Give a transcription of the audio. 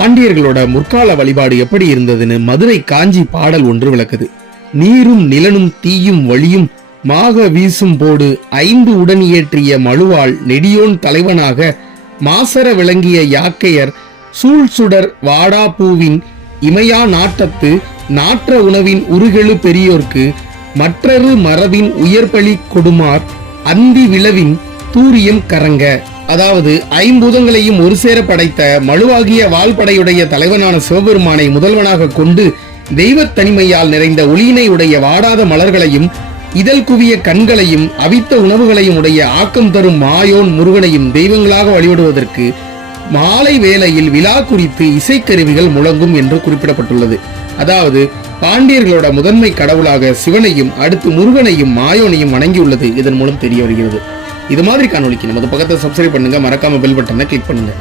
பாண்டியர்களோட முற்கால வழிபாடு எப்படி இருந்ததுன்னு மதுரை காஞ்சி பாடல் ஒன்று விளக்குது. நீரும் நிலனும் தீயும் வழியும் மாக வீசும் போடு ஐந்து உடன் இயற்றிய மழுவாள் நெடியோன் தலைவனாக மாசர விளங்கிய யாக்கையர் சூழ் சுடர் வாடா பூவின் இமையா நாட்டத்து நாற்ற உணவின் உருகெழு பெரியோர்க்கு மற்றொரு மரபின் உயர்பலி கொடுமார் அந்தி விளவின் தூரியம் கரங்க அதாவது ஐம்பூதங்களையும் ஒரு சேர படைத்த மழுவாகிய வாள்படையுடைய தலைவனான சிவபெருமானை முதல்வனாக கொண்டு தெய்வத் தனிமையால் நிறைந்த ஒளியினை உடைய வாடாத மலர்களையும் இதழ் குவிய கண்களையும் அவித்த உணவுகளையும் உடைய ஆக்கம் தரும் மாயோன் முருகனையும் தெய்வங்களாக வழிபடுவதற்கு மாலை வேளையில் விழா குறித்து இசைக்கருவிகள் முழங்கும் என்று குறிப்பிடப்பட்டுள்ளது. அதாவது பாண்டியர்களோட முதன்மை கடவுளாக சிவனையும் அடுத்து முருகனையும் மாயோனையும் வணங்கியுள்ளது. இதன் மூலம் தெரிய வருகிறது. இது மாதிரி காணொலிக்கு நமது பக்கத்தை சப்ஸ்கிரைப் பண்ணுங்க மறக்காம பெல் பட்டனை கிளிக் பண்ணுங்க.